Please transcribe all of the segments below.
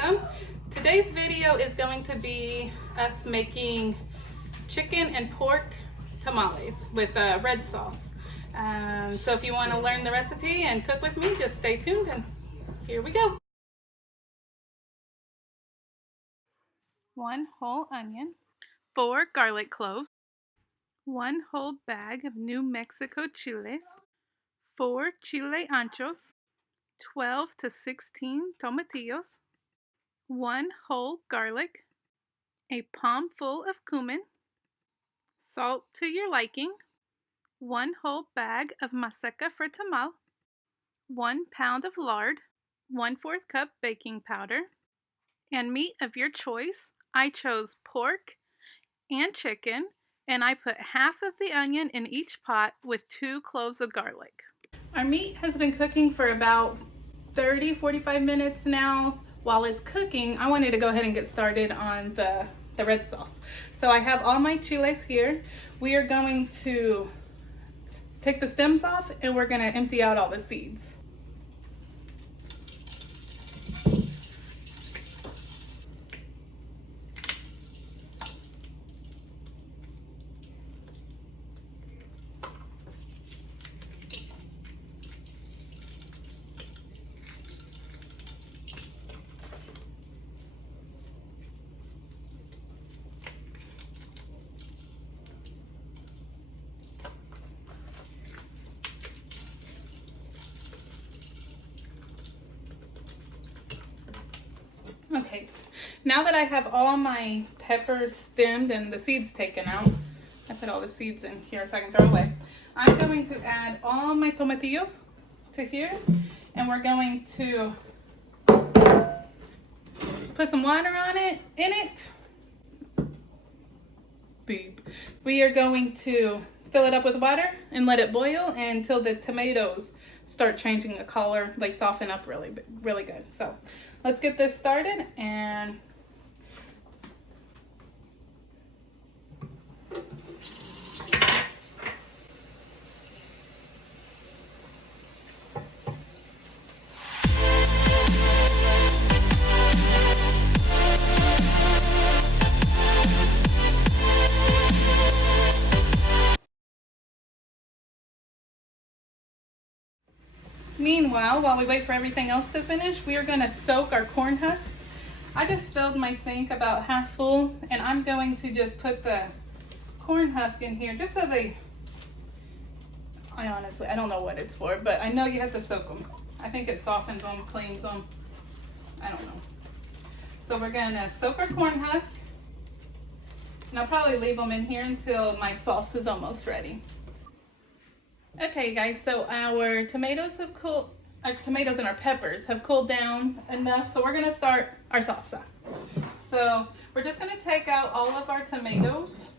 welcome. Today's video is going to be us making chicken and pork tamales with red sauce. So if you want to learn the recipe and cook with me, just stay tuned and here we go. 1 whole onion, 4 garlic cloves, 1 whole bag of New Mexico chiles, 4 chile anchos, 12 to 16 tomatillos, 1 whole garlic, a palm full of cumin, salt to your liking, 1 whole bag of maseca for tamal, 1 pound of lard, 1/4 cup baking powder, and meat of your choice. I chose pork and chicken, and I put half of the onion in each pot with 2 cloves of garlic. Our meat has been cooking for about 30-45 minutes now. While it's cooking, I wanted to go ahead and get started on the red sauce. So I have all my chiles here. We are going to take the stems off and we're going to empty out all the seeds. Okay, now that I have all my peppers stemmed and the seeds taken out, I put all the seeds in here so I can throw away. I'm going to add all my tomatillos to here, and we're going to put some water in it. Beep. We are going to fill it up with water and let it boil until the tomatoes start changing the color. They soften up really good. So let's get this started and meanwhile, while we wait for everything else to finish, we are going to soak our corn husk. I just filled my sink about half full, and I'm going to just put the corn husk in here just so I don't know what it's for, but I know you have to soak them. I think it softens them, cleans them. I don't know. So we're going to soak our corn husk, and I'll probably leave them in here until my sauce is almost ready. Okay guys, so our tomatoes have cooled, our tomatoes and our peppers have cooled down enough, so we're gonna start our salsa. So we're just gonna take out all of our tomatoes.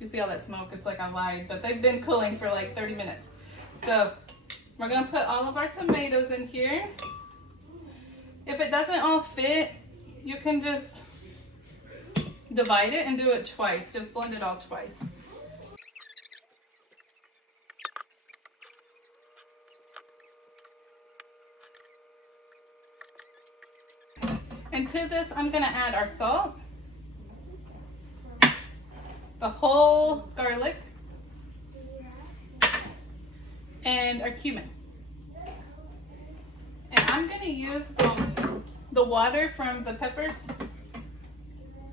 You see all that smoke? It's like I lied, but they've been cooling for like 30 minutes. So we're gonna put all of our tomatoes in here. If it doesn't all fit, you can just divide it and do it twice. Just blend it all twice. And to this, I'm gonna add our salt, the whole garlic, and our cumin. And I'm gonna use the water from the peppers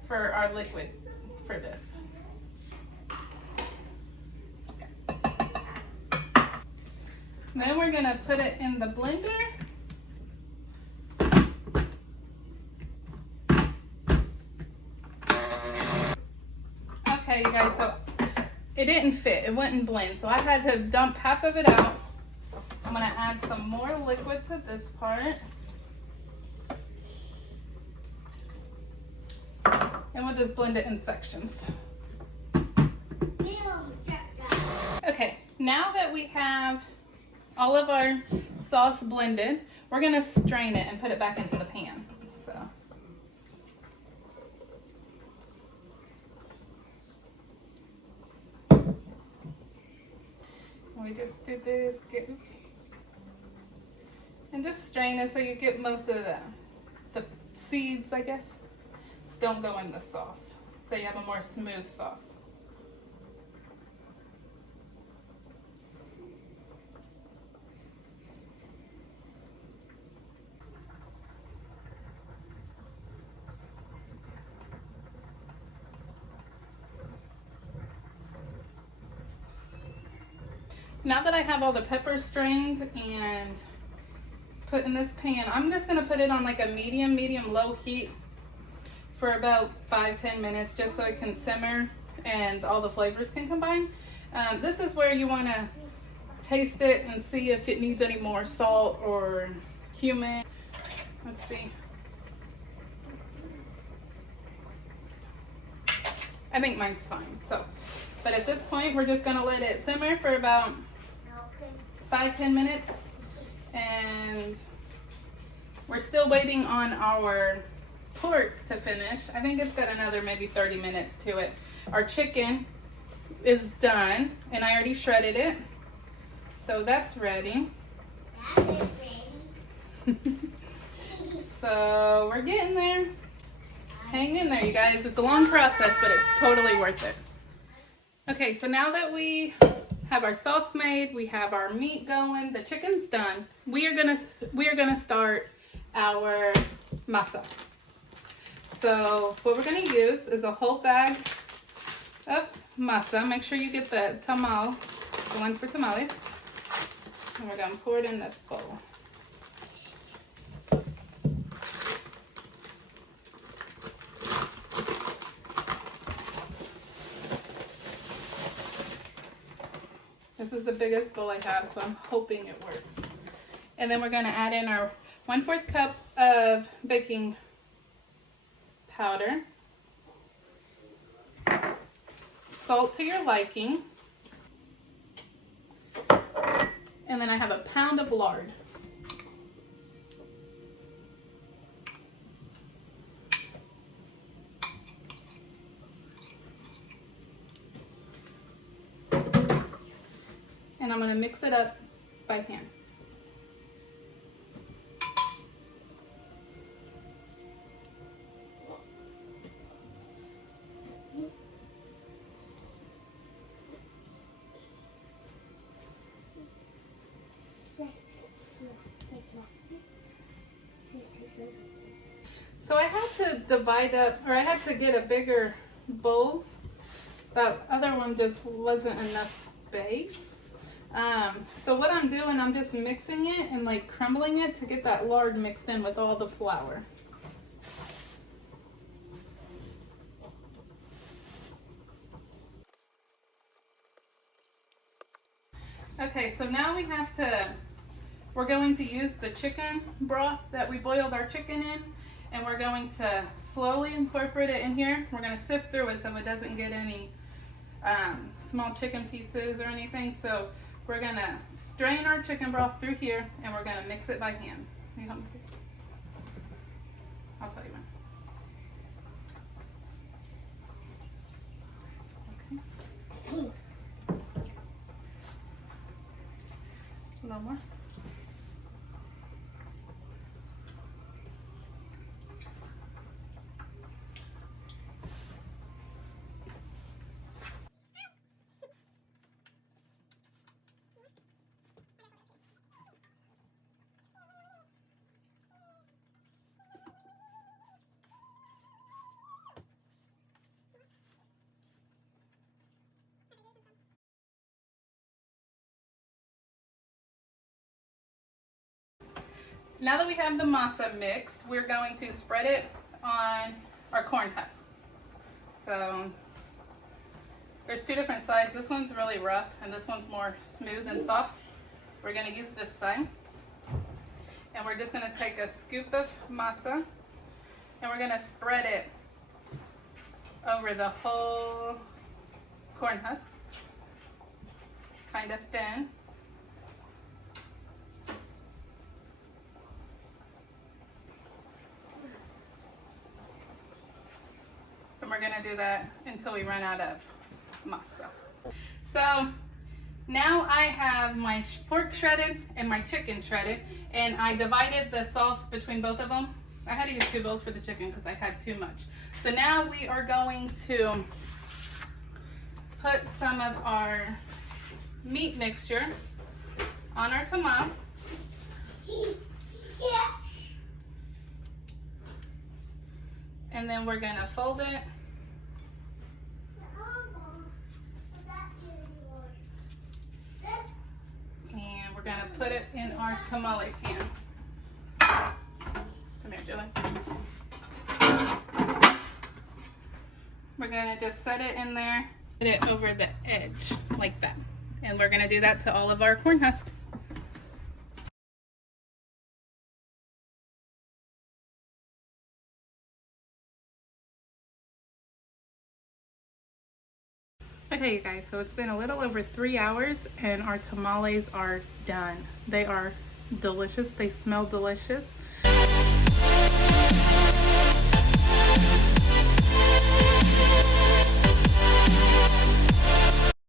for our liquid for this. And then we're gonna put it in the blender. Okay, you guys, so it didn't fit. It wouldn't blend, so I had to dump half of it out. I'm gonna add some more liquid to this part. And we'll just blend it in sections. Okay, now that we have all of our sauce blended, we're gonna strain it and put it back into the pan. So. We just do this, and just strain it so you get most of seeds, I guess, don't go in the sauce. So you have a more smooth sauce. Now that I have all the peppers strained and put in this pan, I'm just gonna put it on like a medium low heat for about 5-10 minutes just so it can simmer and all the flavors can combine. This is where you wanna taste it and see if it needs any more salt or cumin. Let's see. I think mine's fine. So, but at this point, we're just gonna let it simmer for about 5-10 minutes, and we're still waiting on our pork to finish. I think it's got another maybe 30 minutes to it. Our chicken is done, and I already shredded it, so that's ready. That is ready. So we're getting there. Hang in there, you guys. It's a long process, but it's totally worth it. Okay, so now that we have our sauce made, we have our meat going, the chicken's done. We are gonna start our masa. So what we're gonna use is a whole bag of masa. Make sure you get the tamal, the ones for tamales. And we're gonna pour it in this bowl. This is the biggest bowl I have, so I'm hoping it works. And then we're going to add in our 1/4 cup of baking powder, salt to your liking, and then I have a pound of lard. And I'm going to mix it up by hand. So I had to divide up, or I had to get a bigger bowl. That other one just wasn't enough space. So what I'm doing, I'm just mixing it and like crumbling it to get that lard mixed in with all the flour. Okay, so now we're going to use the chicken broth that we boiled our chicken in, and we're going to slowly incorporate it in here. We're going to sift through it so it doesn't get any small chicken pieces or anything. So we're going to strain our chicken broth through here, and we're going to mix it by hand. Can you help me, please? I'll tell you when. Okay. A little more. Now that we have the masa mixed, we're going to spread it on our corn husk. So there's two different sides. This one's really rough and this one's more smooth and soft. We're going to use this side. And we're just going to take a scoop of masa and we're going to spread it over the whole corn husk, kind of thin. And we're going to do that until we run out of masa. So now I have my pork shredded and my chicken shredded, and I divided the sauce between both of them. I had to use 2 bowls for the chicken because I had too much. So now we are going to put some of our meat mixture on our tamal. And then we're gonna fold it. And we're gonna put it in our tamale pan. Come here, Julie. We're gonna just set it in there, put it over the edge like that. And we're gonna do that to all of our corn husks. Okay, you guys, so it's been a little over 3 hours and our tamales are done. They are delicious. They smell delicious.